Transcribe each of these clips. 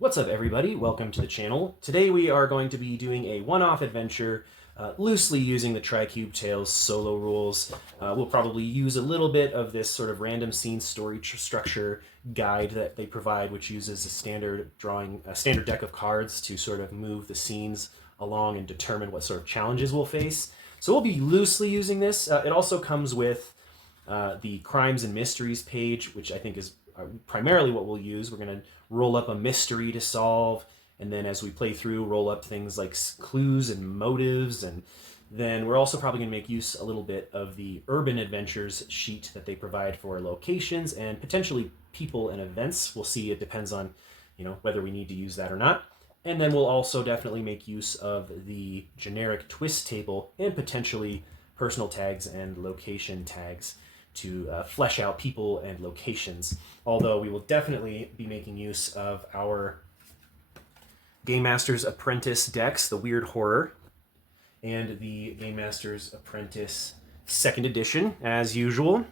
What's up, everybody? Welcome to the channel. Today we are going to be doing a one-off adventure, loosely using the Tricube Tales solo rules. We'll probably use a little bit of this sort of random scene story structure guide that they provide, which uses a standard deck of cards to sort of move the scenes along and determine what sort of challenges we'll face. So we'll be loosely using this. It also comes with the Crimes and Mysteries page, which I think is primarily what we'll use. We're going to roll up a mystery to solve, and then as we play through, roll up things like clues and motives, and then we're also probably going to make use a little bit of the Urban Adventures sheet that they provide for locations and potentially people and events. We'll see. It depends on, whether we need to use that or not. And then we'll also definitely make use of the generic twist table and potentially personal tags and location tags to flesh out people and locations. Although we will definitely be making use of our GameMaster's Apprentice decks, the Weird Horror, and the GameMaster's Apprentice 2nd edition, as usual,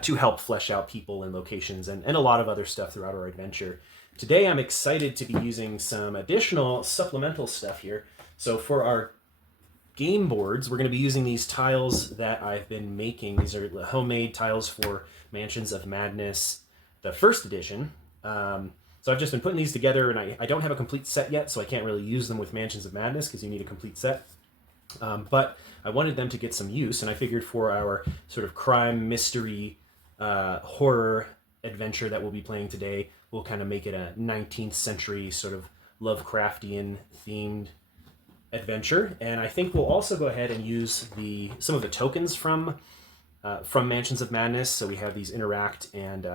to help flesh out people and locations and a lot of other stuff throughout our adventure. Today I'm excited to be using some additional supplemental stuff here. So for our game boards, we're going to be using these tiles that I've been making. These are homemade tiles for Mansions of Madness, the 1st edition. So I've just been putting these together, and I don't have a complete set yet, so I can't really use them with Mansions of Madness because you need a complete set. But I wanted them to get some use, and I figured for our sort of crime, mystery, horror adventure that we'll be playing today, we'll kind of make it a 19th century sort of Lovecraftian themed adventure. And I think we'll also go ahead and use some of the tokens from Mansions of Madness. So we have these interact and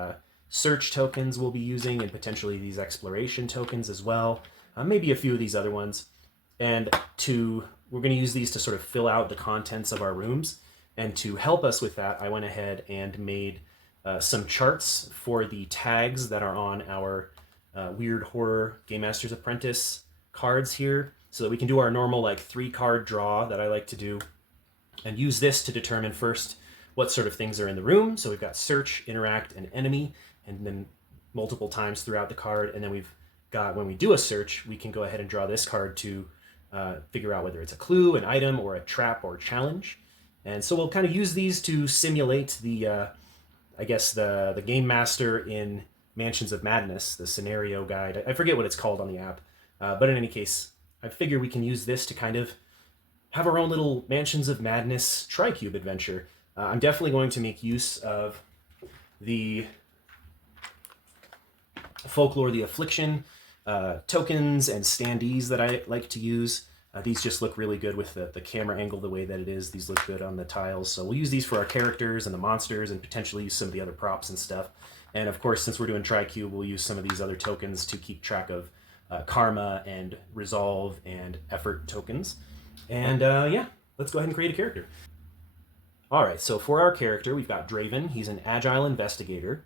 search tokens we'll be using, and potentially these exploration tokens as well. Maybe a few of these other ones. And we're going to use these to sort of fill out the contents of our rooms. And to help us with that, I went ahead and made some charts for the tags that are on our Weird Horror Game Master's Apprentice cards here, so that we can do our normal 3-card draw that I like to do, and use this to determine first what sort of things are in the room. So we've got search, interact, and enemy, and then multiple times throughout the card. And then we've got, when we do a search, we can go ahead and draw this card to figure out whether it's a clue, an item, or a trap or challenge. And so we'll kind of use these to simulate the Game Master in Mansions of Madness, the scenario guide. I forget what it's called on the app, but in any case, I figure we can use this to kind of have our own little Mansions of Madness Tricube adventure. I'm definitely going to make use of the Folklore, the Affliction tokens and standees that I like to use. These just look really good with the camera angle the way that it is. These look good on the tiles. So we'll use these for our characters and the monsters, and potentially use some of the other props and stuff. And of course, since we're doing Tricube, we'll use some of these other tokens to keep track of karma and resolve and effort tokens. And yeah, let's go ahead and create a character. Alright, so for our character, we've got Draven. He's an agile investigator,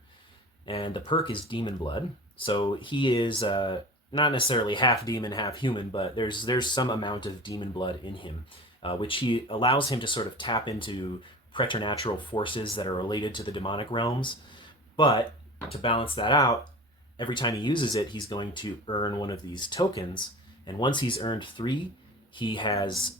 and the perk is Demon Blood. So he is not necessarily half demon, half human, but there's some amount of demon blood in him, which he allows him to sort of tap into preternatural forces that are related to the demonic realms. But to balance that out, every time he uses it, he's going to earn one of these tokens. And once he's earned 3, he has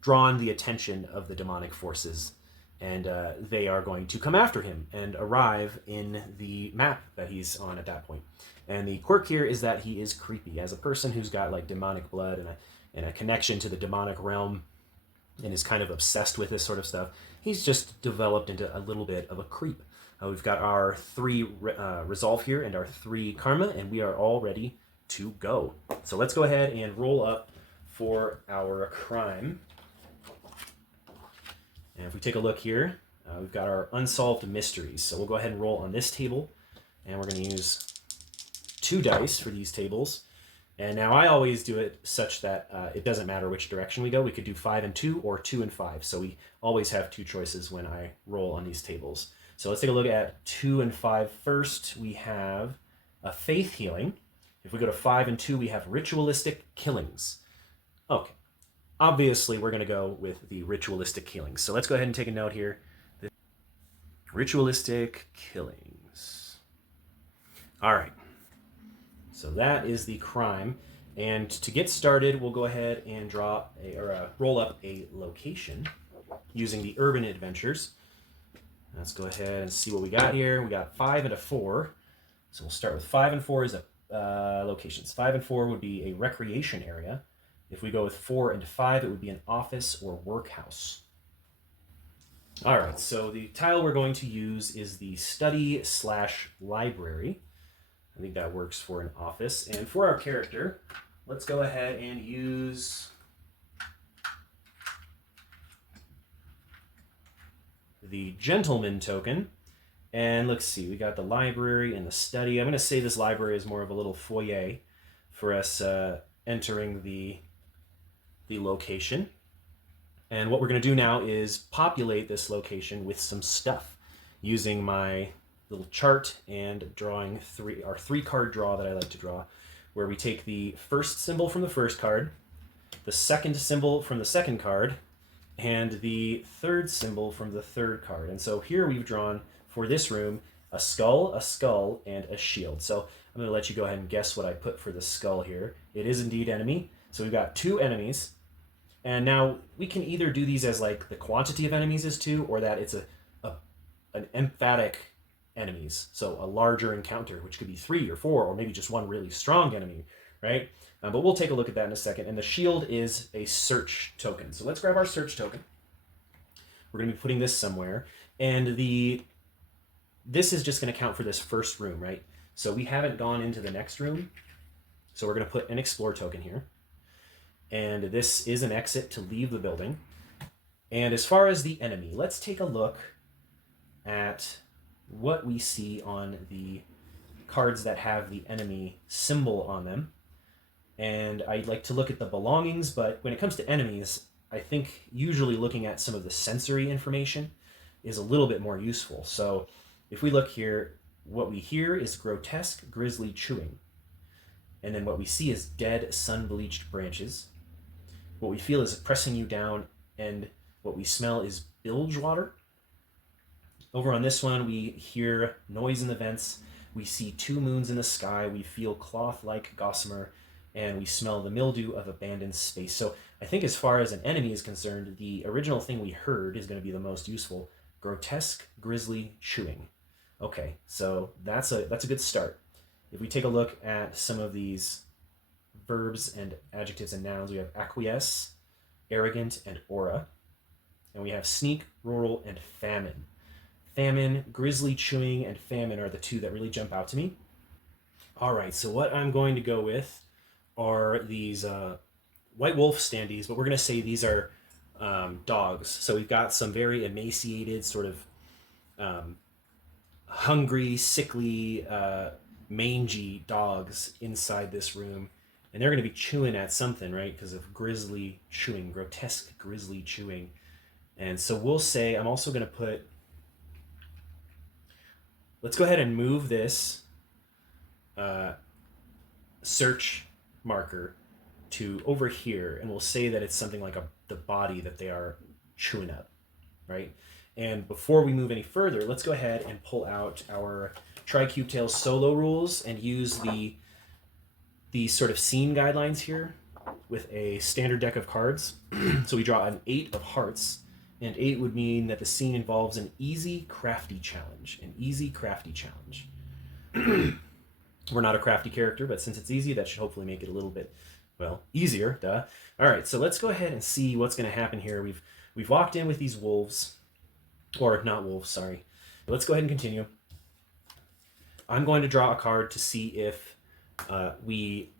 drawn the attention of the demonic forces. And they are going to come after him and arrive in the map that he's on at that point. And the quirk here is that he is creepy. As a person who's got demonic blood and a connection to the demonic realm and is kind of obsessed with this sort of stuff, he's just developed into a little bit of a creep. We've got our 3 resolve here and our 3 karma, and we are all ready to go. So let's go ahead and roll up for our crime. And if we take a look here, we've got our unsolved mysteries. So we'll go ahead and roll on this table, and we're going to use 2 dice for these tables. And now I always do it such that it doesn't matter which direction we go. We could do 5 and 2 or 2 and 5. So we always have 2 choices when I roll on these tables. So let's take a look at 2 and 5 first. We have a faith healing. If we go to 5 and 2, we have ritualistic killings. Okay. Obviously, we're going to go with the ritualistic killings. So let's go ahead and take a note here. Ritualistic killings. All right. So that is the crime. And to get started, we'll go ahead and roll up a location using the urban adventures. Let's go ahead and see what we got here. We got 5 and a 4. So we'll start with 5 and 4 as locations. 5 and 4 would be a recreation area. If we go with 4 and 5, it would be an office or workhouse. All right, so the tile we're going to use is the study/library. I think that works for an office. And for our character, let's go ahead and use the gentleman token. And let's see, we got the library and the study. I'm going to say this library is more of a little foyer for us entering the location. And what we're going to do now is populate this location with some stuff using my little chart and drawing our 3-card draw that I like to draw, where we take the first symbol from the first card, the second symbol from the second card, and the third symbol from the third card. And so here we've drawn, for this room, a skull, and a shield. So I'm going to let you go ahead and guess what I put for the skull here. It is indeed enemy. So we've got 2 enemies. And now we can either do these as like the quantity of enemies is 2, or that it's an emphatic enemies. So a larger encounter, which could be 3 or 4, or maybe just one really strong enemy, right? But we'll take a look at that in a second. And the shield is a search token. So let's grab our search token. We're going to be putting this somewhere. And this is just going to count for this first room, right? So we haven't gone into the next room. So we're going to put an explore token here. And this is an exit to leave the building. And as far as the enemy, let's take a look at what we see on the cards that have the enemy symbol on them. And I like to look at the belongings, but when it comes to enemies, I think usually looking at some of the sensory information is a little bit more useful. So if we look here, what we hear is grotesque, grisly chewing. And then what we see is dead, sun-bleached branches. What we feel is pressing you down, and what we smell is bilge water. Over on this one, we hear noise in the vents. We see 2 moons in the sky. We feel cloth-like gossamer, and we smell the mildew of abandoned space. So I think as far as an enemy is concerned, the original thing we heard is going to be the most useful. Grotesque, grisly chewing. Okay, so that's a good start. If we take a look at some of these verbs and adjectives and nouns, we have acquiesce, arrogant, and aura. And we have sneak, rural, and famine. Famine, grisly chewing, and famine are the 2 that really jump out to me. All right, so what I'm going to go with are these white wolf standees, but we're going to say these are dogs. So we've got some very emaciated, sort of hungry, sickly, mangy dogs inside this room. And they're going to be chewing at something, right? Because of grisly chewing, grotesque grisly chewing. And so we'll say, I'm also going to put, let's go ahead and move this search marker to over here, and we'll say that it's something like the body that they are chewing up, right? And before we move any further, let's go ahead and pull out our Tricube Tales solo rules and use the sort of scene guidelines here with a standard deck of cards. So we draw an 8 of hearts, and 8 would mean that the scene involves an easy, crafty challenge. An easy, crafty challenge. We're not a crafty character, but since it's easy, that should hopefully make it a little bit, well, easier, duh. All right, so let's go ahead and see what's going to happen here. We've walked in with these wolves, or not wolves, sorry. Let's go ahead and continue. I'm going to draw a card to see if we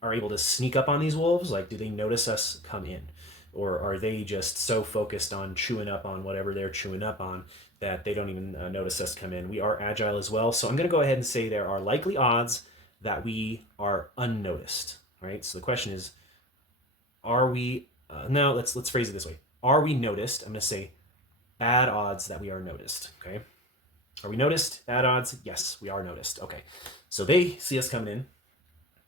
are able to sneak up on these wolves. Like, do they notice us come in? Or are they just so focused on chewing up on whatever they're chewing up on that they don't even notice us come in? We are agile as well. So I'm going to go ahead and say there are likely odds that we are unnoticed. All right, so the question is, are we, now let's phrase it this way. Are we noticed? I'm going to say bad odds that we are noticed, okay? Are we noticed? Bad odds? Yes, we are noticed. Okay, so they see us coming in,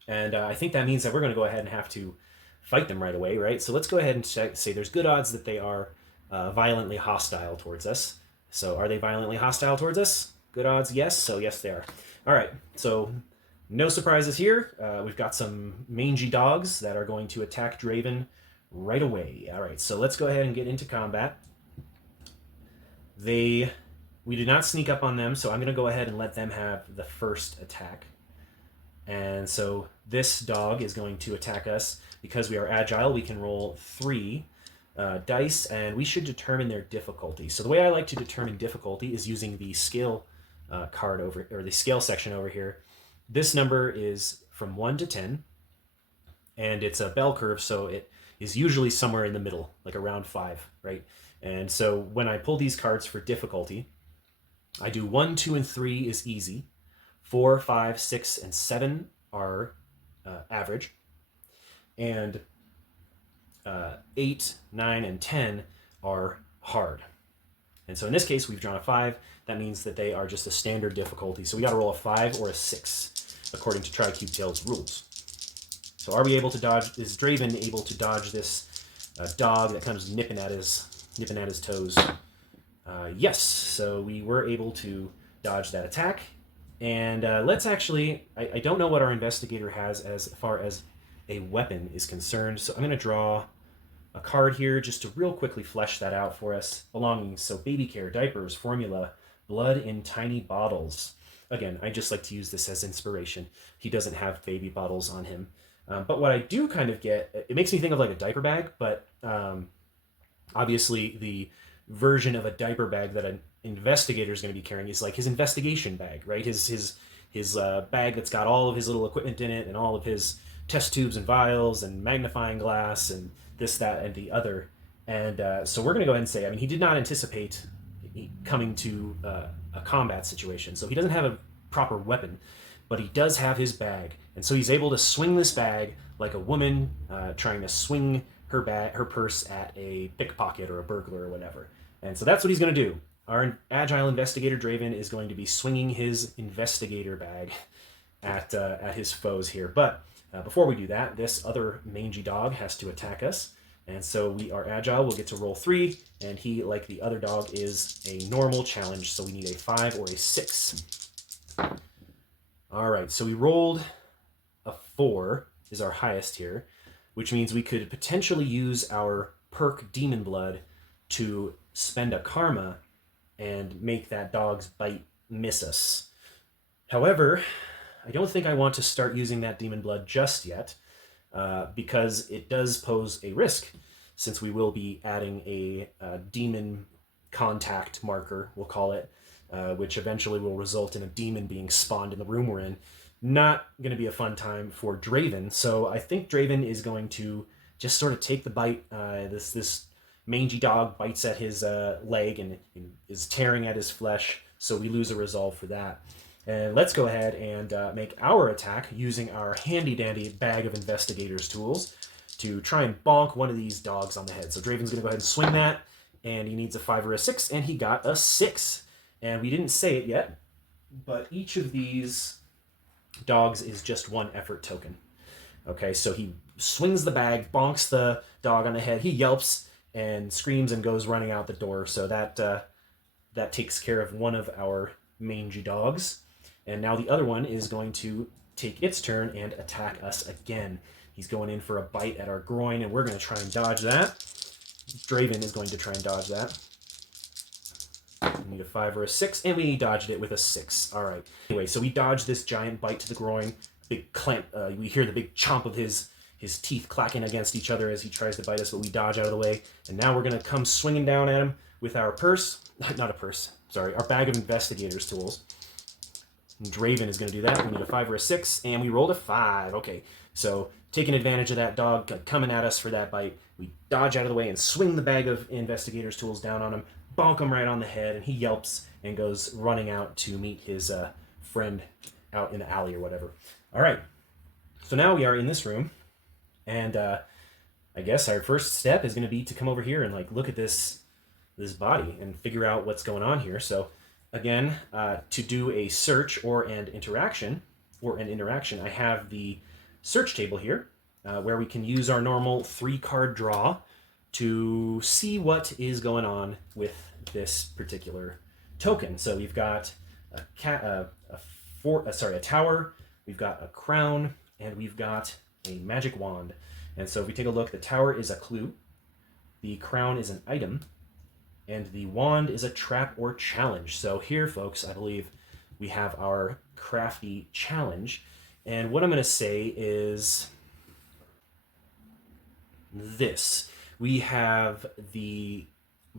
and I think that means that we're going to go ahead and have to fight them right away, right? So let's go ahead and say there's good odds that they are violently hostile towards us. So are they violently hostile towards us? Good odds, yes. So yes, they are. All right, so no surprises here. We've got some mangy dogs that are going to attack Draven right away. All right, so let's go ahead and get into combat. We did not sneak up on them, so I'm going to go ahead and let them have the first attack. And so this dog is going to attack us. Because we are agile, we can roll 3 dice, and we should determine their difficulty. So the way I like to determine difficulty is using the scale card over, or the scale section over here. This number is from 1 to 10, and it's a bell curve, so it is usually somewhere in the middle, like around 5, right? And so when I pull these cards for difficulty, I do 1, 2, and 3 is easy. 4, 5, 6, and 7 are average. And 8, 9, and 10 are hard. And so in this case, we've drawn a 5. That means that they are just a standard difficulty. So we got to roll a 5 or a 6, according to Tricube Tales rules. So are we able to dodge? Is Draven able to dodge this dog that comes nipping at his toes? Yes. So we were able to dodge that attack. And let's actually, I don't know what our investigator has as far as a weapon is concerned. So I'm going to draw a card here just to real quickly flesh that out for us. Belongings, so baby care, diapers, formula, blood in tiny bottles. Again, I just like to use this as inspiration. He doesn't have baby bottles on him. But what I do kind of get, it makes me think of like a diaper bag, but obviously the version of a diaper bag that an investigator is going to be carrying is like his investigation bag, right? His bag that's got all of his little equipment in it and all of his test tubes and vials and magnifying glass and this, that, and the other. And so we're going to go ahead and say, I mean, he did not anticipate coming to a combat situation. So he doesn't have a proper weapon, but he does have his bag. And so he's able to swing this bag like a woman trying to swing her purse at a pickpocket or a burglar or whatever. And so that's what he's going to do. Our agile investigator Draven is going to be swinging his investigator bag at his foes here. But before we do that, this other mangy dog has to attack us. And so we are agile. We'll get to roll 3. And he, like the other dog, is a normal challenge. So we need a 5 or a 6. All right. So we rolled a 4 is our highest here, which means we could potentially use our perk Demon Blood to spend a karma and make that dog's bite miss us. However, I don't think I want to start using that Demon Blood just yet, because it does pose a risk, since we will be adding a demon contact marker, we'll call it, which eventually will result in a demon being spawned in the room we're in. Not going to be a fun time for Draven, so I think Draven is going to just sort of take the bite. This mangy dog bites at his leg and is tearing at his flesh, so we lose a resolve for that. And let's go ahead and make our attack using our handy-dandy bag of investigators tools to try and bonk one of these dogs on the head. So Draven's going to go ahead and swing that, and he needs a 5 or a 6, and he got a 6. And we didn't say it yet, but each of these dogs is just 1 effort token. Okay, so he swings the bag, bonks the dog on the head, he yelps and screams and goes running out the door. So that takes care of one of our mangy dogs. And now the other one is going to take its turn and attack us again. He's going in for a bite at our groin, and we're going to try and dodge that. Draven is going to try and dodge that. We need a 5 or a 6, and we dodged it with a 6. All right. Anyway, so we dodged this giant bite to the groin. Big clamp. We hear the big chomp of his teeth clacking against each other as he tries to bite us, but we dodge out of the way. And now we're going to come swinging down at him with our our bag of investigators tools. And Draven is going to do that. We need a 5 or a 6, and we rolled a 5. Okay, so taking advantage of that dog coming at us for that bite, we dodge out of the way and swing the bag of investigators tools down on him, bonk him right on the head, and he yelps and goes running out to meet his friend out in the alley or whatever. All right, so now we are in this room, and I guess our first step is going to be to come over here and like look at this body and figure out what's going on here. So again, to do a search or an interaction, I have the search table here, where we can use our normal 3-card draw to see what is going on with this particular token. So we've got a tower, we've got a crown, and we've got a magic wand. And so if we take a look, the tower is a clue, the crown is an item, and the wand is a trap or challenge. So here, folks, I believe we have our crafty challenge. And what I'm going to say is this. We have the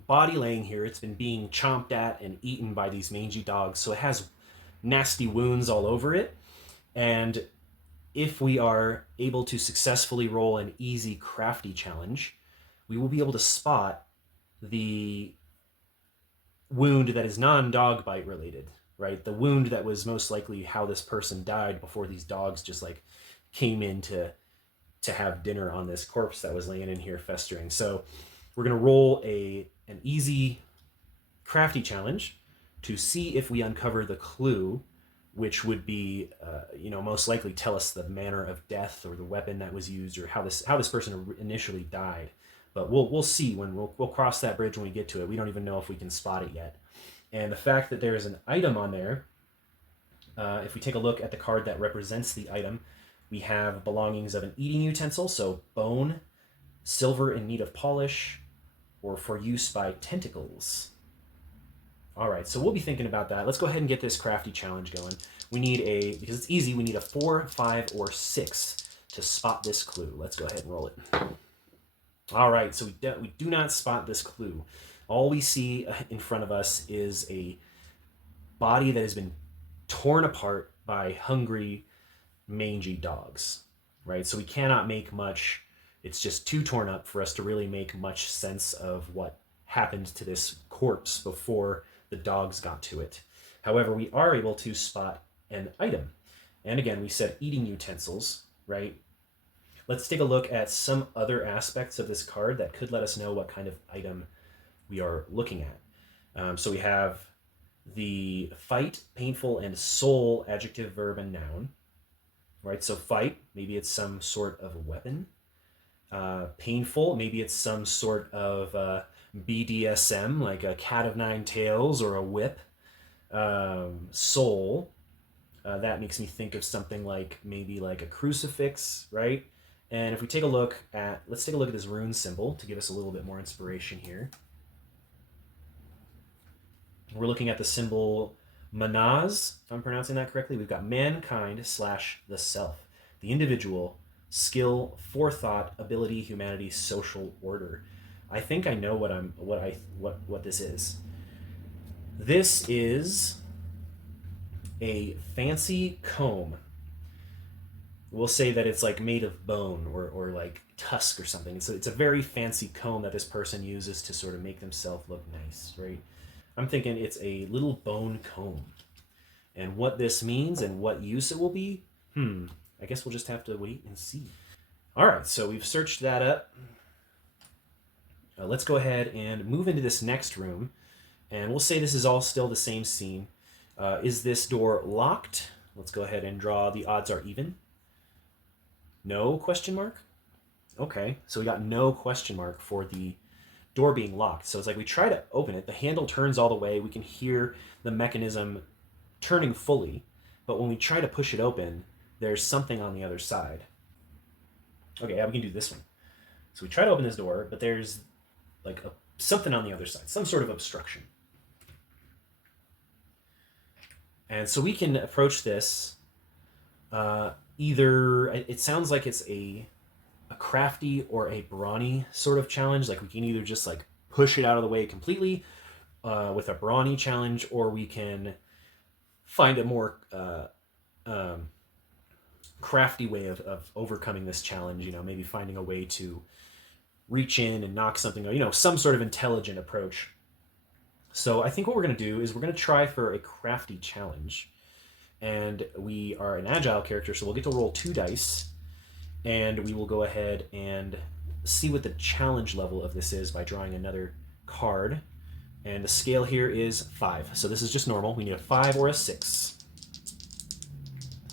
body laying here. It's been being chomped at and eaten by these mangy dogs, so it has nasty wounds all over it. And if we are able to successfully roll an easy crafty challenge, we will be able to spot the wound that is non-dog bite related, right? The wound that was most likely how this person died before these dogs just like came in to have dinner on this corpse that was laying in here festering. So we're going to roll an easy crafty challenge to see if we uncover the clue, which would be, most likely tell us the manner of death or the weapon that was used or how this person initially died. But we'll see when we'll cross that bridge when we get to it. We don't even know if we can spot it yet. And the fact that there is an item on there, if we take a look at the card that represents the item, we have belongings of an eating utensil, so bone, silver in need of polish, or for use by tentacles. All right, so we'll be thinking about that. Let's go ahead and get this crafty challenge going. We need because it's easy, we need a 4, 5, or 6 to spot this clue. Let's go ahead and roll it. All right, so we do not spot this clue. All we see in front of us is a body that has been torn apart by hungry, mangy dogs, right? So we cannot make much. It's just too torn up for us to really make much sense of what happened to this corpse before the dogs got to it. However, we are able to spot an item. And again, we said eating utensils, right? Let's take a look at some other aspects of this card that could let us know what kind of item we are looking at. So we have the fight, painful, and soul adjective, verb, and noun. Right, so fight, maybe it's some sort of a weapon. Painful, maybe it's some sort of BDSM, like a cat of nine tails or a whip. Soul, that makes me think of something like maybe like a crucifix, right? And if we take a look at, let's take a look at this rune symbol to give us a little bit more inspiration here. We're looking at the symbol Manaz, if I'm pronouncing that correctly. We've got mankind / the self, the individual, skill, forethought, ability, humanity, social order. I think I know what this is. This is a fancy comb. We'll say that it's like made of bone or like tusk or something. It's a very fancy comb that this person uses to sort of make themselves look nice, right? I'm thinking it's a little bone comb. And what this means and what use it will be, I guess we'll just have to wait and see. All right, so we've searched that up. Let's go ahead and move into this next room. And we'll say this is all still the same scene. Is this door locked? Let's go ahead and draw the odds are even. No question mark? Okay, so we got no question mark for the door being locked. So it's like we try to open it, the handle turns all the way, we can hear the mechanism turning fully, but when we try to push it open, there's something on the other side. Okay, yeah, we can do this one. So we try to open this door, but there's like something on the other side, some sort of obstruction. And so we can approach this either, it sounds like it's a crafty or a brawny sort of challenge. Like we can either just like push it out of the way completely with a brawny challenge, or we can find a more crafty way of overcoming this challenge. Maybe finding a way to reach in and knock something, some sort of intelligent approach. So I think what we're going to do is we're going to try for a crafty challenge. And we are an agile character, so we'll get to roll 2 dice. And we will go ahead and see what the challenge level of this is by drawing another card. And the scale here is 5. So this is just normal. We need a 5 or a 6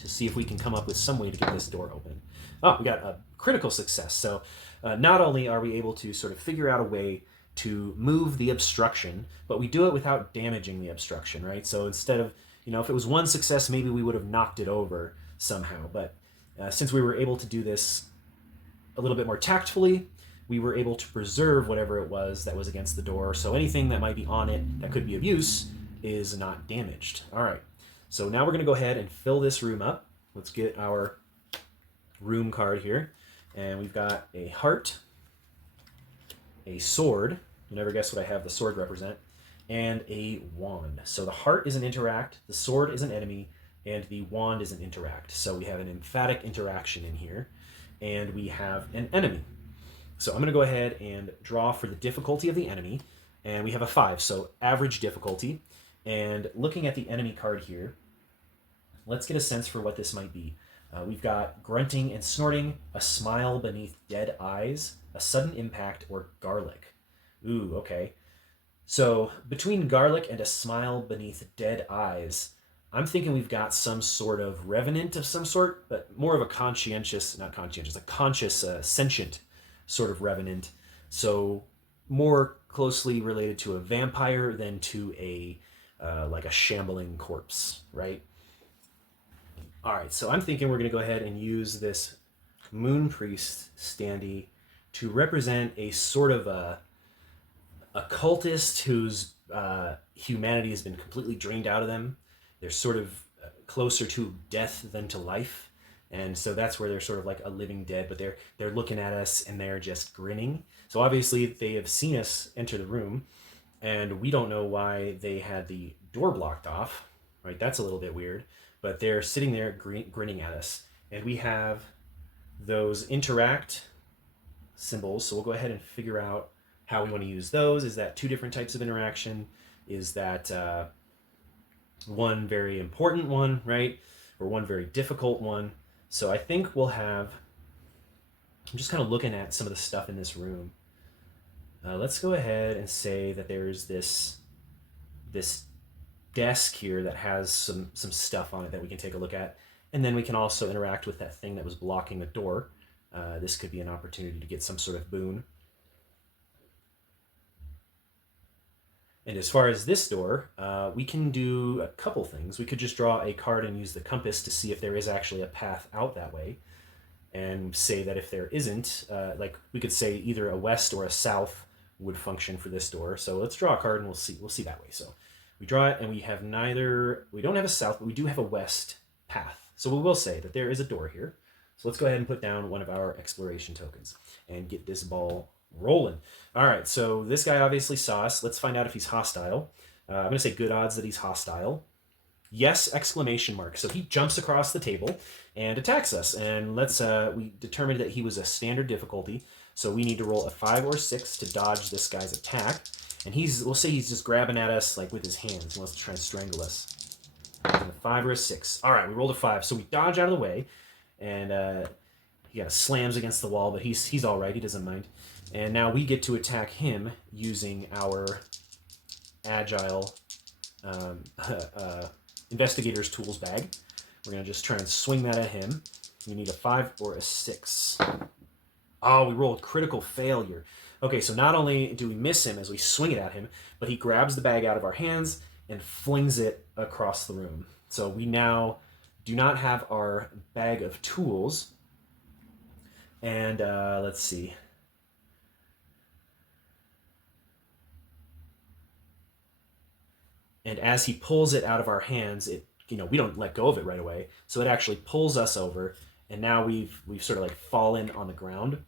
to see if we can come up with some way to get this door open. Oh, we got a critical success. So not only are we able to sort of figure out a way to move the obstruction, but we do it without damaging the obstruction, right? So instead of You know, if it was one success, maybe we would have knocked it over somehow. But since we were able to do this a little bit more tactfully, we were able to preserve whatever it was that was against the door. So anything that might be on it that could be of use is not damaged. All right. So now we're going to go ahead and fill this room up. Let's get our room card here. And we've got a heart, a sword. You'll never guess what I have the sword represent. And a wand. So the heart is an interact, the sword is an enemy, and the wand is an interact. So we have an emphatic interaction in here, and we have an enemy. So I'm going to go ahead and draw for the difficulty of the enemy, and we have a 5, so average difficulty. And looking at the enemy card here, let's get a sense for what this might be. We've got grunting and snorting, a smile beneath dead eyes, a sudden impact, or garlic. Ooh, okay. So between garlic and a smile beneath dead eyes, I'm thinking we've got some sort of revenant of some sort, but more of a conscientious, not conscientious, a conscious, sentient sort of revenant. So more closely related to a vampire than to a like a shambling corpse, right? All right, so I'm thinking we're going to go ahead and use this Moon Priest standee to represent a sort of a cultist whose humanity has been completely drained out of them. They're sort of closer to death than to life. And so that's where they're sort of like a living dead, but they're looking at us and they're just grinning. So obviously they have seen us enter the room, and we don't know why they had the door blocked off, right? That's a little bit weird, but they're sitting there grinning at us. And we have those interact symbols. So we'll go ahead and figure out how we want to use those. Is that 2 different types of interaction? Is that one very important one, right? Or one very difficult one? So I think we'll have, I'm just kind of looking at some of the stuff in this room. Let's go ahead and say that there's this desk here that has some stuff on it that we can take a look at. And then we can also interact with that thing that was blocking the door. This could be an opportunity to get some sort of boon. And as far as this door, we can do a couple things. We could just draw a card and use the compass to see if there is actually a path out that way. And say that if there isn't, like we could say either a west or a south would function for this door. So let's draw a card and we'll see that way. So we draw it and we have we don't have a south, but we do have a west path. So we will say that there is a door here. So let's go ahead and put down one of our exploration tokens and get this ball rolling. All right, so this guy obviously saw us. Let's find out if he's hostile. I'm going to say good odds that he's hostile. Yes, exclamation mark. So he jumps across the table and attacks us. And we determined that he was a standard difficulty. So we need to roll a 5 or 6 to dodge this guy's attack. And we'll say he's just grabbing at us like with his hands. He wants to try and strangle us. A 5 or a 6. All right, we rolled a 5. So we dodge out of the way. And he slams against the wall, but he's all right. He doesn't mind. And now we get to attack him using our agile investigator's tools bag. We're going to just try and swing that at him. We need a 5 or a 6. Oh, we rolled critical failure. Okay, so not only do we miss him as we swing it at him, but he grabs the bag out of our hands and flings it across the room. So we now do not have our bag of tools. And let's see. And as he pulls it out of our hands, we don't let go of it right away. So it actually pulls us over, and now we've sort of like fallen on the ground.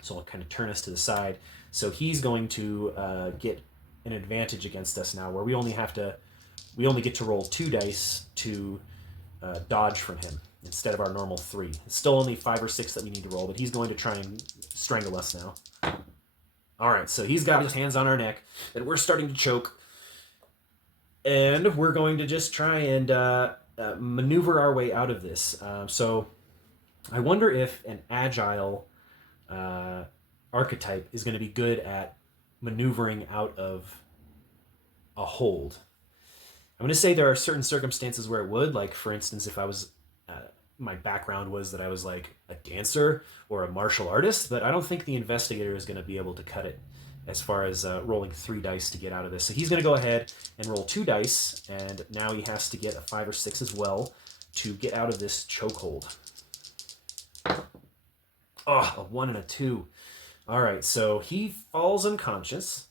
So it'll kind of turn us to the side. So he's going to get an advantage against us now, where we only get to roll 2 dice to dodge from him instead of our normal 3. It's still only 5 or 6 that we need to roll, but he's going to try and strangle us now. All right, so he's got his hands on our neck, and we're starting to choke. And we're going to just try and maneuver our way out of this. So I wonder if an agile archetype is going to be good at maneuvering out of a hold. I'm going to say there are certain circumstances where it would. Like, for instance, if I was... my background was that I was like a dancer or a martial artist, but I don't think the investigator is going to be able to cut it as far as rolling 3 dice to get out of this. So he's going to go ahead and roll 2 dice, and now he has to get a 5 or 6 as well to get out of this chokehold. Oh, a 1 and a 2. All right, so he falls unconscious.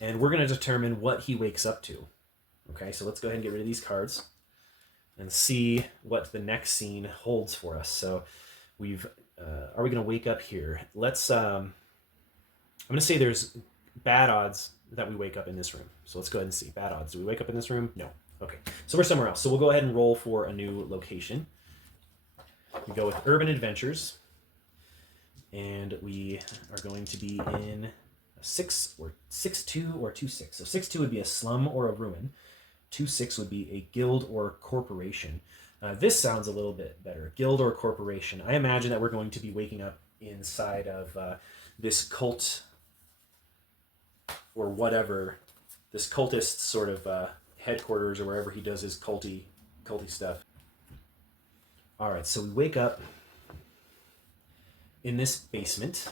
And we're going to determine what he wakes up to. Okay, so let's go ahead and get rid of these cards and see what the next scene holds for us. So we've, are we going to wake up here? Let's, I'm going to say there's bad odds that we wake up in this room. So let's go ahead and see. Bad odds. Do we wake up in this room? No. Okay, so we're somewhere else. So we'll go ahead and roll for a new location. We go with Urban Adventures. And we are going to be in 6 or 6-2 or 2-6. So 6-2 would be a slum or a ruin. 2-6 would be a guild or corporation. This sounds a little bit better. Guild or corporation. I imagine that we're going to be waking up inside of this cult or whatever, this cultist sort of headquarters or wherever he does his culty stuff. All right, so we wake up in this basement.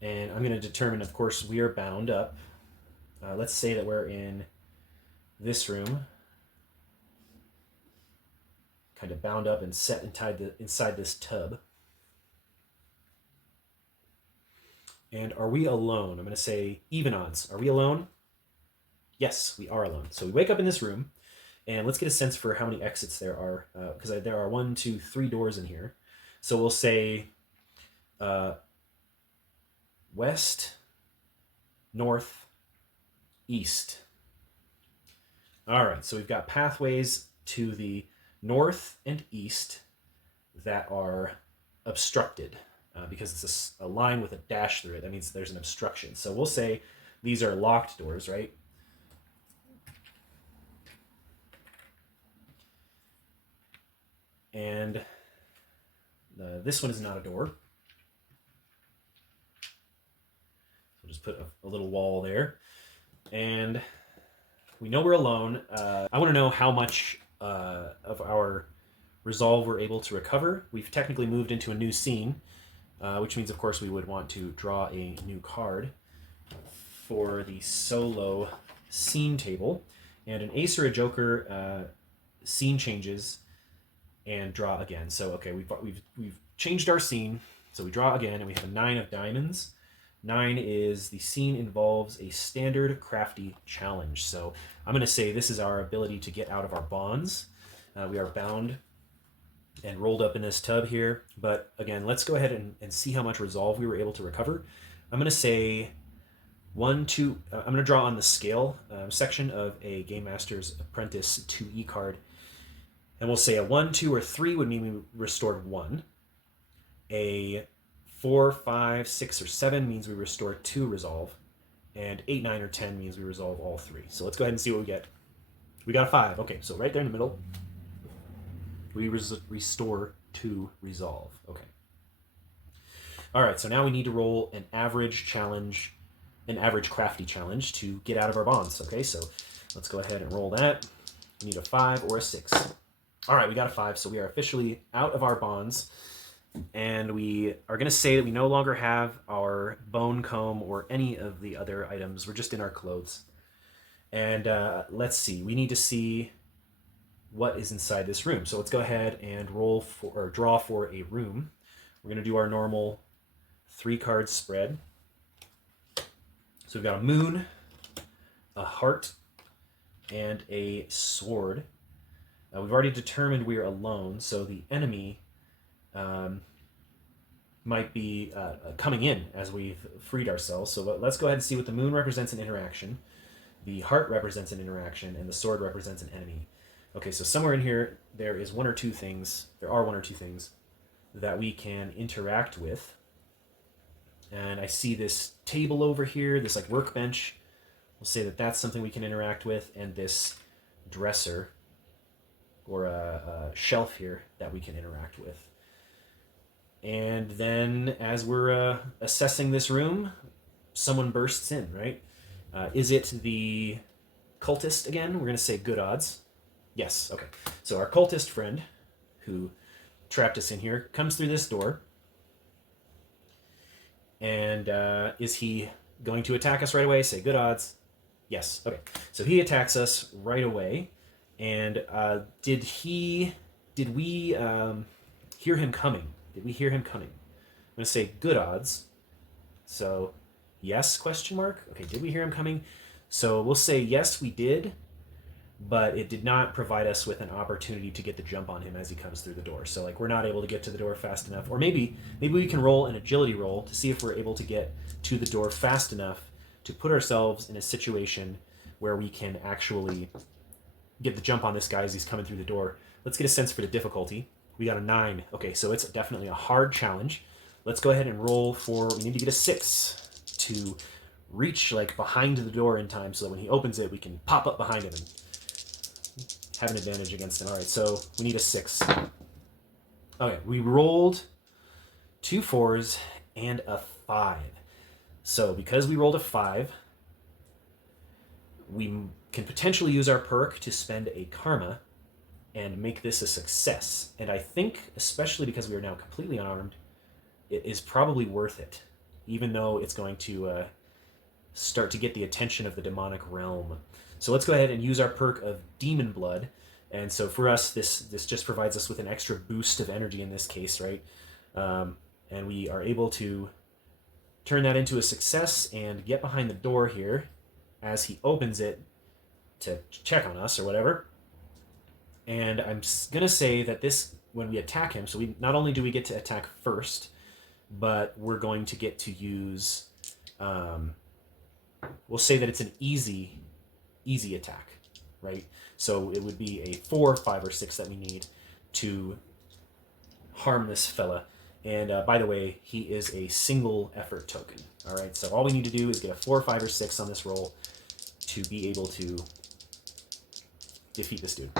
And I'm going to determine, of course, we are bound up. Let's say that we're in this room, kind of bound up and set inside this tub. And are we alone? I'm going to say even odds. Are we alone? Yes, we are alone. So we wake up in this room, and let's get a sense for how many exits there are, because there are 1, 2, 3 doors in here. So we'll say west, north, east. All right, so we've got pathways to the north and east that are obstructed because it's a line with a dash through it. That means there's an obstruction. So we'll say these are locked doors, right? And this one is not a door. We'll just put a little wall there. And we know we're alone. I want to know how much of our resolve we're able to recover. We've technically moved into a new scene, which means, of course, we would want to draw a new card for the solo scene table. And an ace or a joker scene changes and draw again. So, okay, we've changed our scene. So we draw again, and we have a 9 of diamonds. 9 is the scene involves a standard crafty challenge. So I'm going to say this is our ability to get out of our bonds. We are bound and rolled up in this tub here. But again, let's go ahead and see how much resolve we were able to recover. I'm going to say 1, 2. I'm going to draw on the scale section of a GameMaster's Apprentice 2E card. And we'll say a 1, 2, or 3 would mean we restored 1. A 4, 5, 6, or 7 means we restore 2 resolve. And 8, 9, or 10 means we resolve all 3. So let's go ahead and see what we get. We got a 5. Okay, so right there in the middle, we restore 2 resolve. Okay. All right, so now we need to roll an average challenge, an average crafty challenge to get out of our bonds. Okay, so let's go ahead and roll that. We need a 5 or a 6. All right, we got a 5, so we are officially out of our bonds. And we are going to say that we no longer have our bone comb or any of the other items. We're just in our clothes. And let's see. We need to see what is inside this room. So let's go ahead and roll for or draw for a room. We're going to do our normal 3-card spread. So we've got a moon, a heart, and a sword. We've already determined we are alone, so the enemy might be coming in as we've freed ourselves. So let's go ahead and see what the moon represents an interaction, the heart represents an interaction, and the sword represents an enemy. Okay, so somewhere in here there are 1 or 2 things that we can interact with. And I see this table over here, this like workbench. We'll say that that's something we can interact with, and this dresser or a shelf here that we can interact with. And then as we're assessing this room, someone bursts in, right? Is it the cultist again? We're going to say good odds. Yes, okay. So our cultist friend, who trapped us in here, comes through this door. And is he going to attack us right away? Say good odds. Yes. Okay. So he attacks us right away. And did we hear him coming? Did we hear him coming? I'm going to say good odds. So yes, question mark. Okay, did we hear him coming? So we'll say yes, we did, but it did not provide us with an opportunity to get the jump on him as he comes through the door. So like we're not able to get to the door fast enough. Or maybe we can roll an agility roll to see if we're able to get to the door fast enough to put ourselves in a situation where we can actually get the jump on this guy as he's coming through the door. Let's get a sense for the difficulty. We got a 9. Okay, so it's definitely a hard challenge. Let's go ahead and roll for, we need to get a 6 to reach like behind the door in time so that when he opens it, we can pop up behind him and have an advantage against him. All right, so we need a 6. Okay, we rolled 2 4s and a 5. So because we rolled a 5, we can potentially use our perk to spend a karma and make this a success. And I think, especially because we are now completely unarmed, it is probably worth it, even though it's going to start to get the attention of the demonic realm. So let's go ahead and use our perk of Demon Blood. And so for us, this just provides us with an extra boost of energy in this case, right? And we are able to turn that into a success and get behind the door here as he opens it to check on us or whatever. And I'm going to say that this, when we attack him, so we not only do we get to attack first, but we're going to get to use, we'll say that it's an easy attack, right? So it would be a 4, 5, or 6 that we need to harm this fella. And by the way, he is a single effort token. All right, so all we need to do is get a 4, 5, or 6 on this roll to be able to defeat this dude.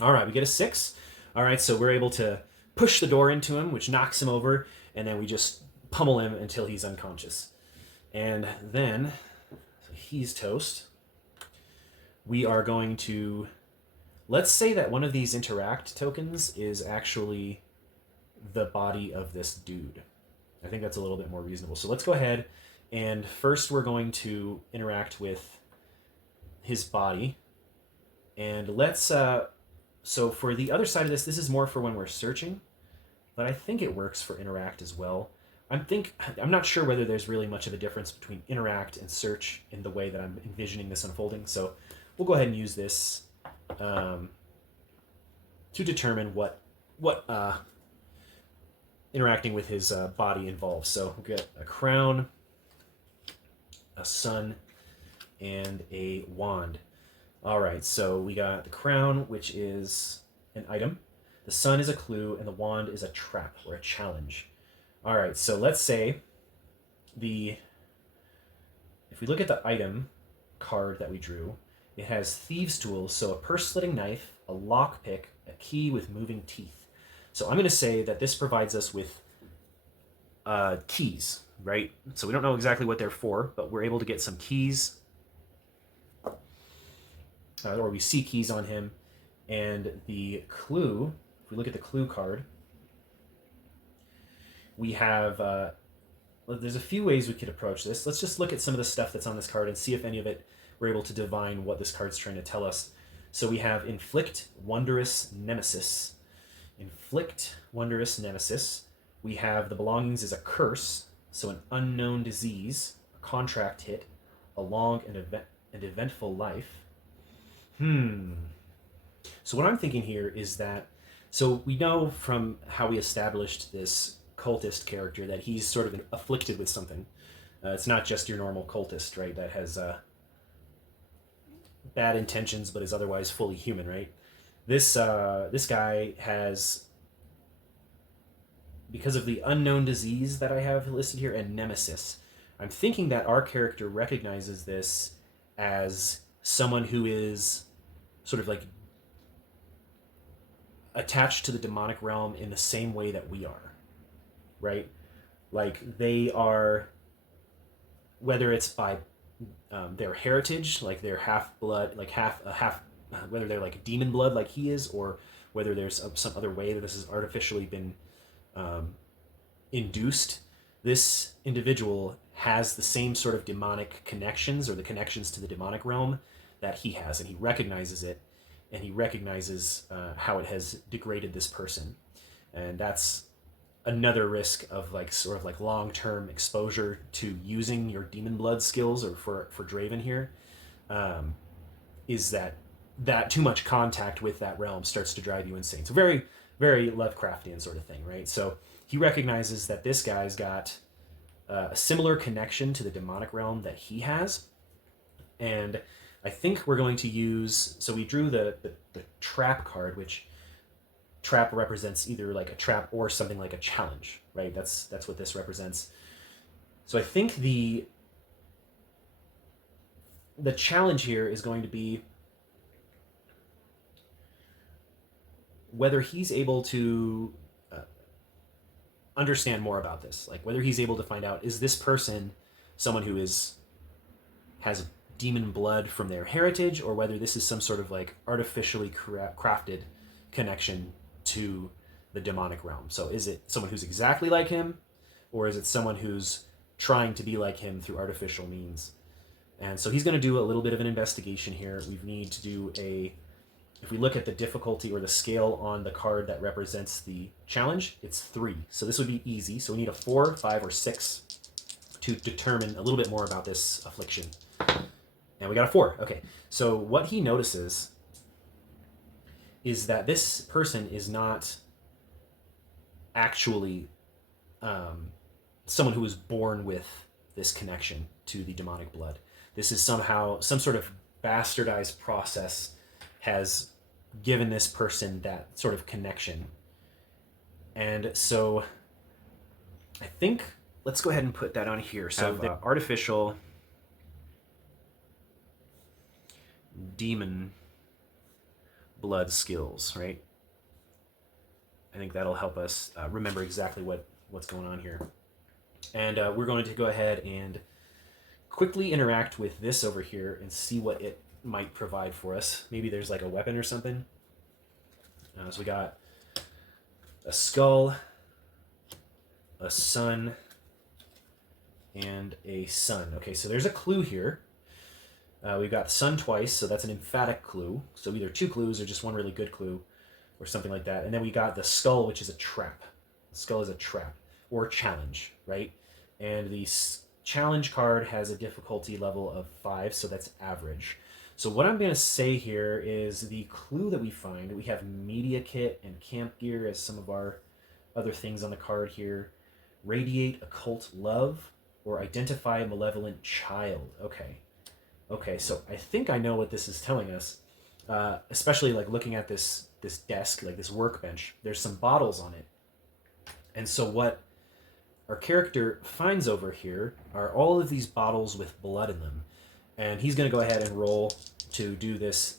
All right, we get a 6. All right, so we're able to push the door into him, which knocks him over, and then we just pummel him until he's unconscious. And then, so he's toast. We are going to, let's say that one of these interact tokens is actually the body of this dude. I think that's a little bit more reasonable. So let's go ahead, and first we're going to interact with his body. And let's, so for the other side of this is more for when we're searching, but I think it works for interact as well. I'm not sure whether there's really much of a difference between interact and search in the way that I'm envisioning this unfolding. So we'll go ahead and use this to determine what interacting with his body involves. So we'll get a crown, a sun, and a wand. All right, so we got the crown, which is an item. The sun is a clue, and the wand is a trap or a challenge. All right, so let's say if we look at the item card that we drew, it has thieves' tools, so a purse-slitting knife, a lockpick, a key with moving teeth. So I'm going to say that this provides us with keys, right? So we don't know exactly what they're for, but we're able to get some keys, or we see keys on him. And the clue, if we look at the clue card, we have, there's a few ways we could approach this. Let's just look at some of the stuff that's on this card and see if any of it we're able to divine what this card's trying to tell us. So we have Inflict Wondrous Nemesis. Inflict Wondrous Nemesis. We have the belongings is a curse, so an unknown disease, a contract hit, a long and eventful life. So what I'm thinking here is that, so we know from how we established this cultist character that he's sort of afflicted with something. It's not just your normal cultist, right, that has bad intentions but is otherwise fully human, right? This guy has, because of the unknown disease that I have listed here and nemesis, I'm thinking that our character recognizes this as someone who is sort of like attached to the demonic realm in the same way that we are, right? Like they are, whether it's by their heritage, like they're half blood, like whether they're like demon blood like he is, or whether there's some other way that this has artificially been induced. this individual has the same sort of demonic connections, or the connections to the demonic realm, that he has, and he recognizes it, and he recognizes how it has degraded this person. And that's another risk of like sort of like long-term exposure to using your demon blood skills, or for Draven here, is that too much contact with that realm starts to drive you insane. So very, very Lovecraftian sort of thing, right? So he recognizes that this guy's got a similar connection to the demonic realm that he has. And I think we're going to use, so we drew the trap card, which trap represents either like a trap or something like a challenge, right? That's what this represents. So I think the challenge here is going to be whether he's able to understand more about this, like whether he's able to find out, is this person someone who has demon blood from their heritage, or whether this is some sort of like artificially crafted connection to the demonic realm. So is it someone who's exactly like him, or is it someone who's trying to be like him through artificial means? And so he's going to do a little bit of an investigation here. We need to do if we look at the difficulty or the scale on the card that represents the challenge, it's 3. So this would be easy. So we need a 4, 5, or 6 to determine a little bit more about this affliction. And we got a 4. Okay. So what he notices is that this person is not actually someone who was born with this connection to the demonic blood. This is somehow some sort of bastardized process has given this person that sort of connection. And so I think let's go ahead and put that on here. So the artificial demon blood skills, right? I think that'll help us remember exactly what's going on here. And we're going to go ahead and quickly interact with this over here and see what it might provide for us. Maybe there's like a weapon or something. So we got a skull, a sun, and a sun. Okay, so there's a clue here. We've got the sun twice, so that's an emphatic clue. So either 2 clues or just one really good clue or something like that. And then we got the skull, which is a trap. The skull is a trap or challenge, right? And the challenge card has a difficulty level of 5, so that's average. So what I'm going to say here is the clue that we find, we have media kit and camp gear as some of our other things on the card here. Radiate occult love or identify malevolent child. Okay, so I think I know what this is telling us, especially like looking at this desk, like this workbench. There's some bottles on it. And so what our character finds over here are all of these bottles with blood in them. And he's going to go ahead and roll to do this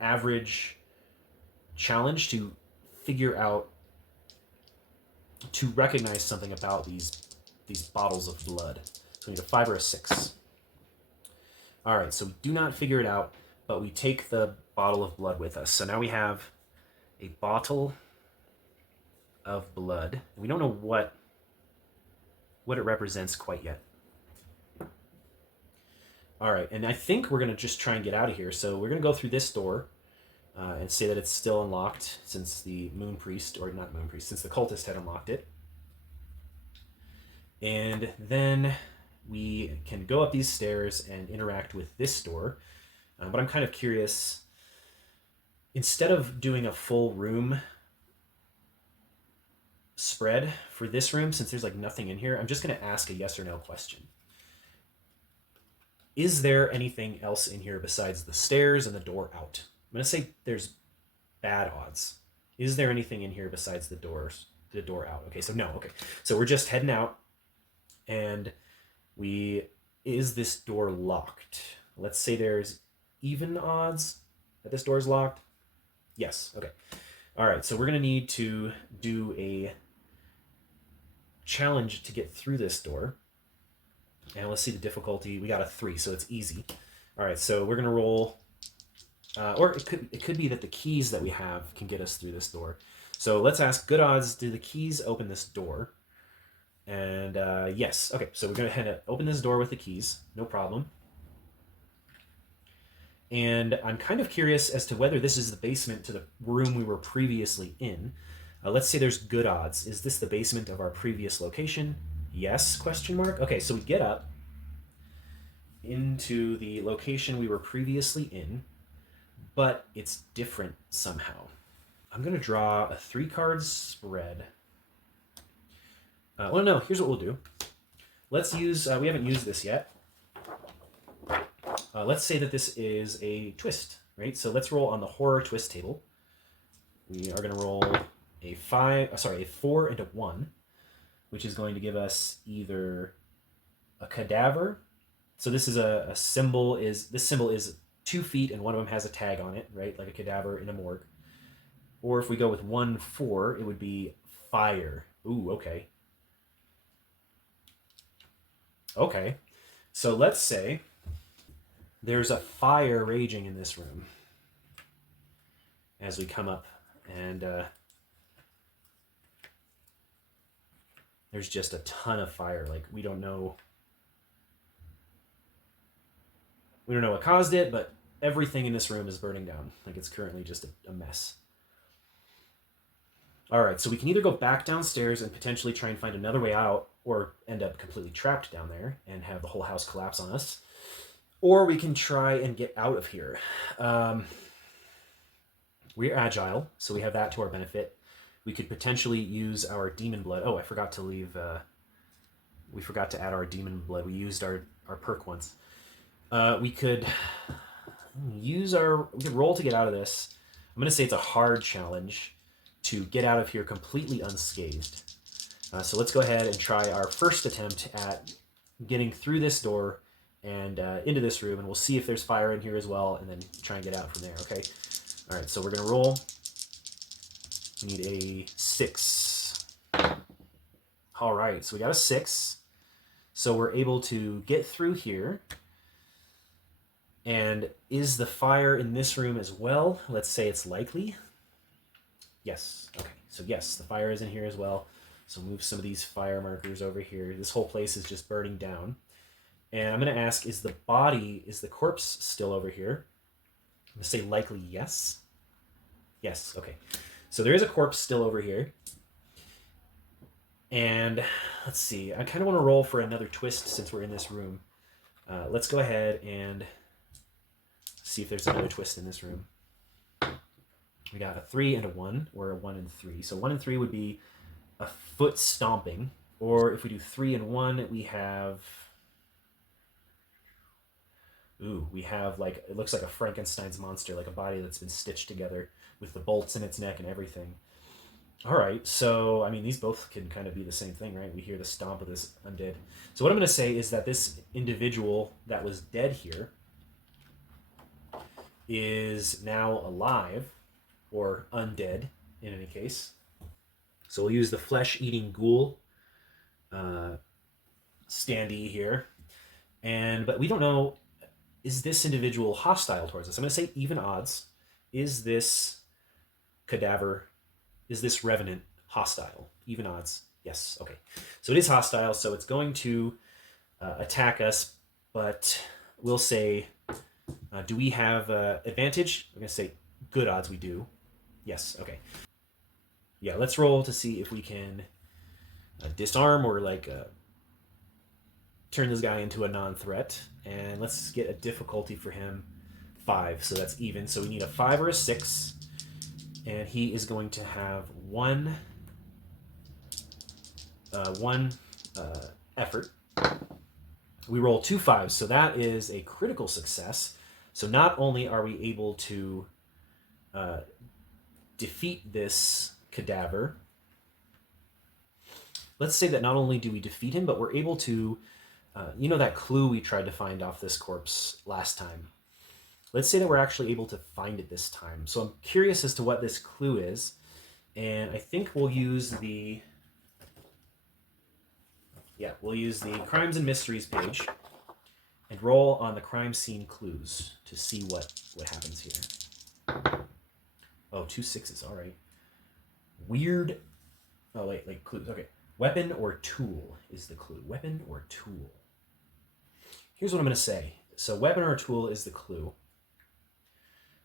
average challenge to figure out, to recognize something about these bottles of blood. So we need a 5 or a 6. All right, so we do not figure it out, but we take the bottle of blood with us. So now we have a bottle of blood. We don't know what it represents quite yet. All right, and I think we're going to just try and get out of here. So we're going to go through this door and say that it's still unlocked since the since the cultist had unlocked it. And then we can go up these stairs and interact with this door. But I'm kind of curious, instead of doing a full room spread for this room, since there's like nothing in here, I'm just going to ask a yes or no question. Is there anything else in here besides the stairs and the door out? I'm going to say there's bad odds. Is there anything in here besides the door out? Okay, so no. Okay, so we're just heading out, and is this door locked? Let's say there's even odds that this door is locked. Yes. Okay. All right, so we're going to need to do a challenge to get through this door. And let's see the difficulty. We got a 3, so it's easy. All right, so we're gonna roll, or it could be that the keys that we have can get us through this door. So let's ask, good odds, do the keys open this door? And yes, okay, so we're going to open this door with the keys, no problem. And I'm kind of curious as to whether this is the basement to the room we were previously in. Let's say there's good odds. Is this the basement of our previous location? Yes, question mark. Okay, so we get up into the location we were previously in, but it's different somehow. I'm going to draw a 3-card spread. Well, no, here's what we'll do. Let's use, we haven't used this yet. Let's say that this is a twist, right? So let's roll on the horror twist table. We are going to roll a 4 and a 1, which is going to give us either a cadaver. So this is a symbol. This symbol is 2 feet and one of them has a tag on it, right? Like a cadaver in a morgue. Or if we go with 1, 4, it would be fire. Ooh, okay. Okay. So let's say there's a fire raging in this room as we come up, and there's just a ton of fire. Like, we don't know what caused it, but everything in this room is burning down. Like, it's currently just a mess. All right, so we can either go back downstairs and potentially try and find another way out, or end up completely trapped down there and have the whole house collapse on us. Or we can try and get out of here. We're agile, so we have that to our benefit. We could potentially use our demon blood. Oh, I forgot to leave. We forgot to add our demon blood. We used our perk once. We could roll to get out of this. I'm going to say it's a hard challenge to get out of here completely unscathed. So let's go ahead and try our first attempt at getting through this door and into this room, and we'll see if there's fire in here as well, and then try and get out from there, okay? All right, so we're going to roll. We need a 6. All right, so we got a 6. So we're able to get through here. And is the fire in this room as well? Let's say it's likely. Yes, okay. So yes, the fire is in here as well. So move some of these fire markers over here. This whole place is just burning down. And I'm going to ask, is the corpse still over here? I'm going to say likely yes. Yes, okay. So there is a corpse still over here. And let's see. I kind of want to roll for another twist since we're in this room. Let's go ahead and see if there's another twist in this room. We got a 3 and a 1, or a 1 and 3. So 1 and 3 would be a foot stomping. Or if we do 3 and 1, we have... Ooh, we have, like, it looks like a Frankenstein's monster, like a body that's been stitched together with the bolts in its neck and everything. All right, so, I mean, these both can kind of be the same thing, right? We hear the stomp of this undead. So what I'm going to say is that this individual that was dead here is now alive, or undead, in any case. So we'll use the flesh-eating ghoul standee here. But we don't know, is this individual hostile towards us? I'm going to say even odds. Is this cadaver, is this revenant hostile? Even odds. Yes, okay. So it is hostile, so it's going to attack us, but we'll say, do we have advantage? I'm going to say good odds we do. Yes, okay. Yeah, let's roll to see if we can disarm or turn this guy into a non-threat. And let's get a difficulty for him, 5, so that's even. So we need a 5 or a 6, and he is going to have one effort. We roll 2 5s, so that is a critical success. So not only are we able to defeat this cadaver, let's say that not only do we defeat him, but we're able to, you know that clue we tried to find off this corpse last time? Let's say that we're actually able to find it this time. So I'm curious as to what this clue is, and I think we'll use the Crimes and Mysteries page and roll on the crime scene clues to see what happens here. Oh, 2 6s, all right. Weird. Oh, wait, clues, okay. Weapon or tool is the clue. Weapon or tool. Here's what I'm going to say. So weapon or tool is the clue.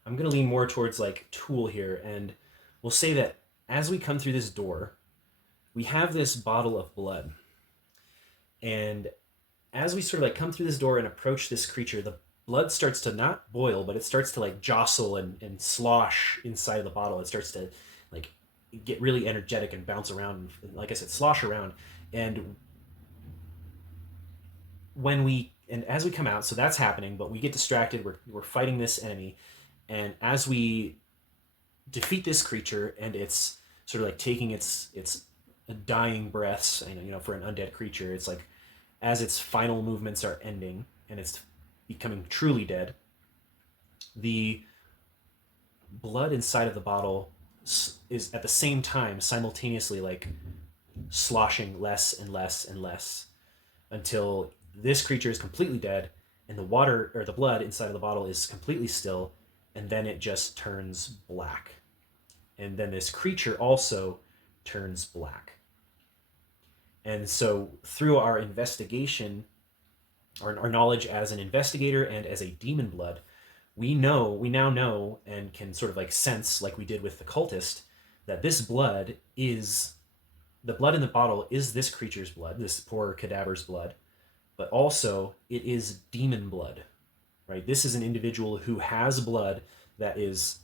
I'm going to lean more towards like tool here, and we'll say that as we come through this door, we have this bottle of blood. And as we sort of like come through this door and approach this creature, the blood starts to not boil, but it starts to like jostle and slosh inside of the bottle. It starts to like get really energetic and bounce around, and, like I said, slosh around. And as we come out, so that's happening, but we get distracted. We're fighting this enemy, and as we defeat this creature, and it's sort of like taking its dying breaths, for an undead creature, it's like as its final movements are ending and it's becoming truly dead, the blood inside of the bottle is at the same time simultaneously like sloshing less and less and less until this creature is completely dead and the water or the blood inside of the bottle is completely still, and then it just turns black. And then this creature also turns black. And so through our investigation, our knowledge as an investigator and as a demon blood, we now know and can sort of like sense, like we did with the cultist, that this blood is, the blood in the bottle is this creature's blood, this poor cadaver's blood, but also it is demon blood, right? This is an individual who has blood that is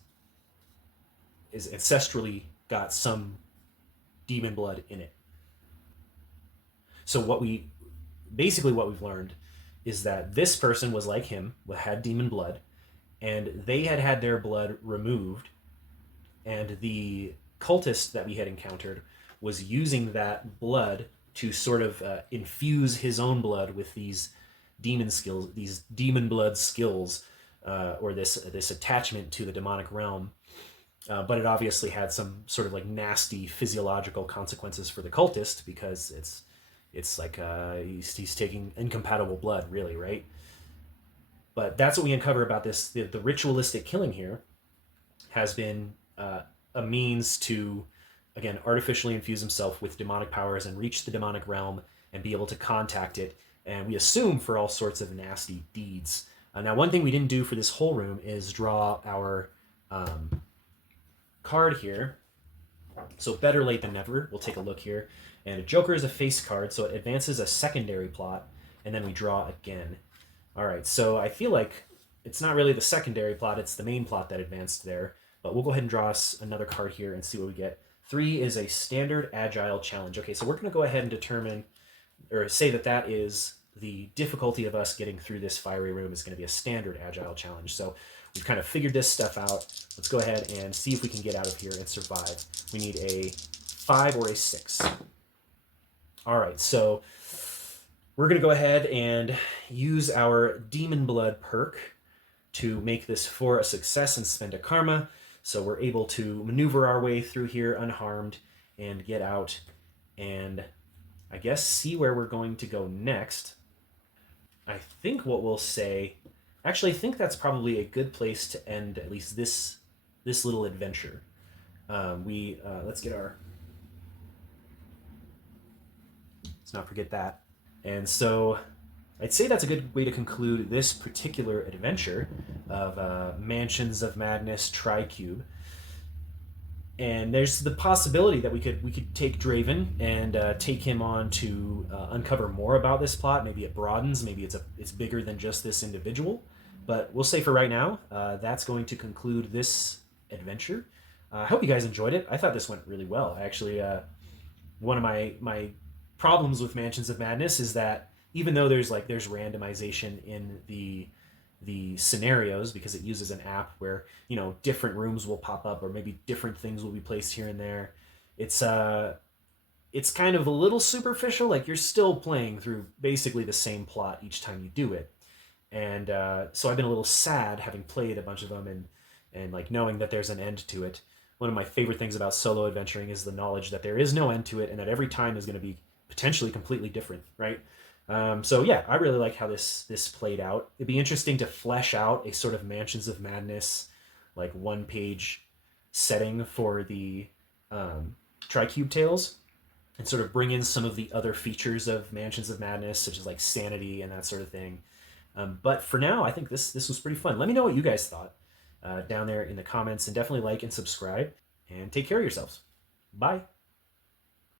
ancestrally got some demon blood in it. So what we've learned is that this person was like him, had demon blood, and they had their blood removed, and the cultist that we had encountered was using that blood to sort of infuse his own blood with these demon skills, these demon blood skills, or this attachment to the demonic realm. But it obviously had some sort of like nasty physiological consequences for the cultist, because it's like he's taking incompatible blood, really, right? But that's what we uncover about this. The ritualistic killing here has been a means to, again, artificially infuse himself with demonic powers and reach the demonic realm and be able to contact it. And we assume for all sorts of nasty deeds. Now, one thing we didn't do for this whole room is draw our card here. So better late than never. We'll take a look here. And a Joker is a face card, so it advances a secondary plot, and then we draw again. All right, so I feel like it's not really the secondary plot, it's the main plot that advanced there. But we'll go ahead and draw us another card here and see what we get. 3 is a standard agile challenge. Okay, so we're going to go ahead and determine, or say that is the difficulty of us getting through this fiery room is going to be a standard agile challenge. So we've kind of figured this stuff out. Let's go ahead and see if we can get out of here and survive. We need a 5 or a 6. All right, so we're going to go ahead and use our Demon Blood perk to make this for a success and spend a karma. So we're able to maneuver our way through here unharmed and get out and, I guess, see where we're going to go next. I think what we'll say... Actually, I think that's probably a good place to end at least this little adventure. Let's get our... Let's not forget that. And so I'd say that's a good way to conclude this particular adventure of Mansions of Madness Tricube. And there's the possibility that we could take Draven and take him on to uncover more about this plot. Maybe it broadens. Maybe it's bigger than just this individual. But we'll say for right now, that's going to conclude this adventure. I hope you guys enjoyed it. I thought this went really well. Actually, one of my problems with Mansions of Madness is that even though there's randomization in the scenarios, because it uses an app where different rooms will pop up or maybe different things will be placed here and there, it's kind of a little superficial. Like, you're still playing through basically the same plot each time you do it. And so I've been a little sad having played a bunch of them and like knowing that there's an end to it. One of my favorite things about solo adventuring is the knowledge that there is no end to it and that every time is going to be potentially completely different, right? So yeah, I really like how this played out. It'd be interesting to flesh out a sort of Mansions of Madness, like one-page setting for the Tricube Tales. and sort of bring in some of the other features of Mansions of Madness, such as like sanity and that sort of thing. But for now, I think this was pretty fun. Let me know what you guys thought down there in the comments, and definitely like and subscribe, and take care of yourselves. Bye.